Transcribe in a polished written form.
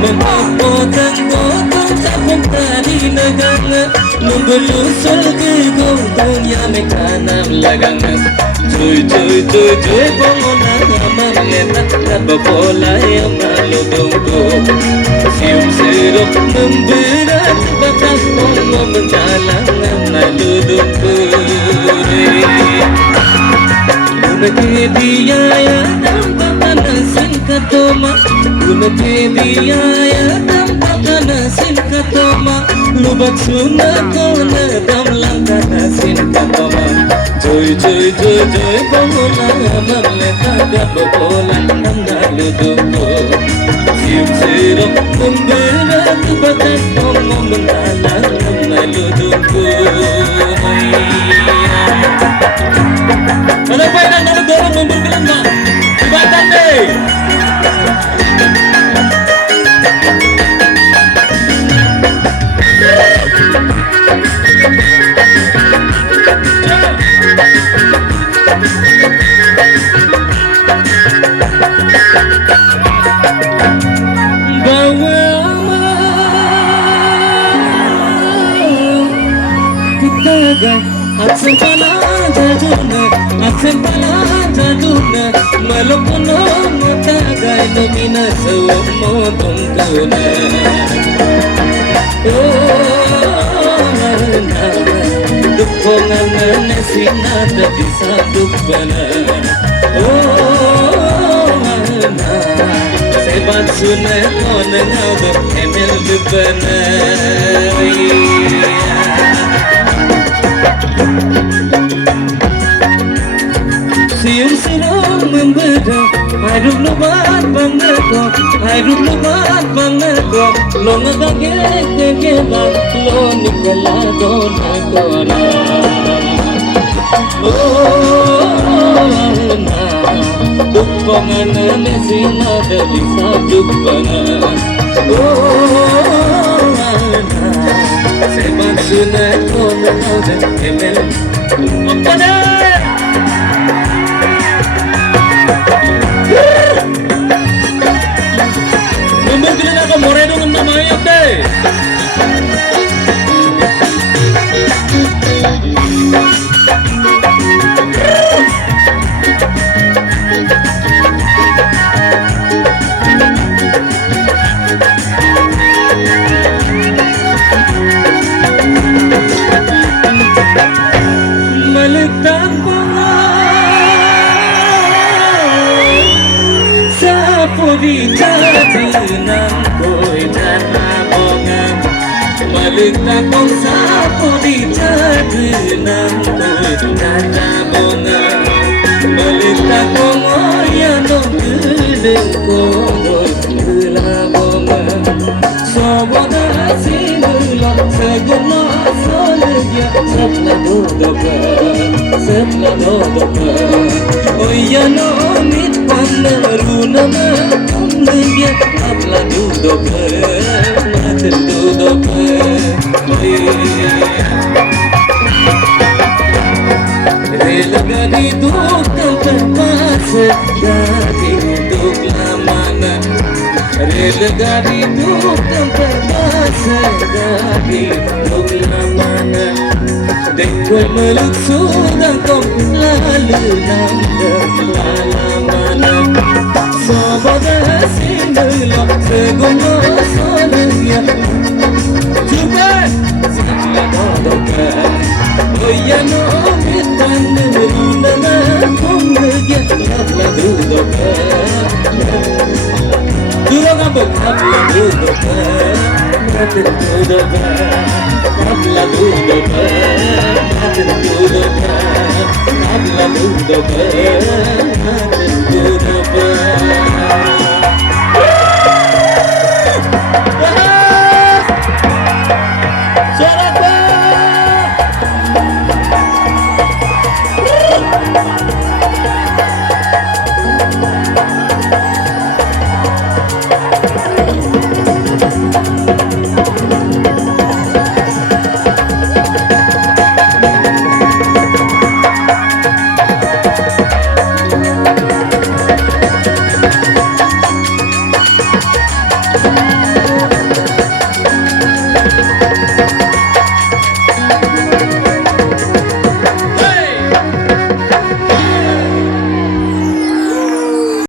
Memapotong potong sabun tadi negang Membelusur ke gongtong yang mekanam lagang Cuy cuy cuy cuy bangunan mameta Nababola yang malu dongko Sium sirup memberat batas bongo menjalang malu dongko Unake diya ya nasin katoma Unake diya ya nasin katoma Lubak sunakona damlang nasin katoma Joy joy joy joy bangola mamleta gabola namdalu doko Sium sirup memberat batas bongo mendalang namdalu doko Kalau payah nak dorong membergelam nak Ibadah ni Bawa kita gay Aksempala jaduna Malokono matagay Lumina sa motong kauna na Dukongan na sinada Bisa dukbana na Sebat sunay ko na nga Emel dukbana Siung silang membeda Haiduk lubat bangga Haiduk lubat bangga Lo ngagagek kegebak Lo nikala dona kora Na Dukpangan mesina dari sadukpangan Na Sebat sunat kona ngauda Emel Dukpangan Membeli nak moredo ng namayat deh. Meletak Puri jati nang koi jana bongan Malikta kong sa puri jati nang koi jana bongan Malikta kong oya nong guleng kong gula bongan Soboda sinula seguna solya Sapla dodoka Oya no mit panaruna Dia apla dodoka Mater dodoka Relagani dukam terpaksa Gadi duk lamana Relagani dukam terpaksa Gadi duk lamana Dekwal meluk sudah kau lalu nandang lalamana Soboda sinula seguna solnya Juga sakla dodoka Oya no mitan neruna na kumgya Apla dodoka Duro ngabok apla dodoka Mater dodoka Apla dodoka Mater dodoka Apla dodoka Mater dodoka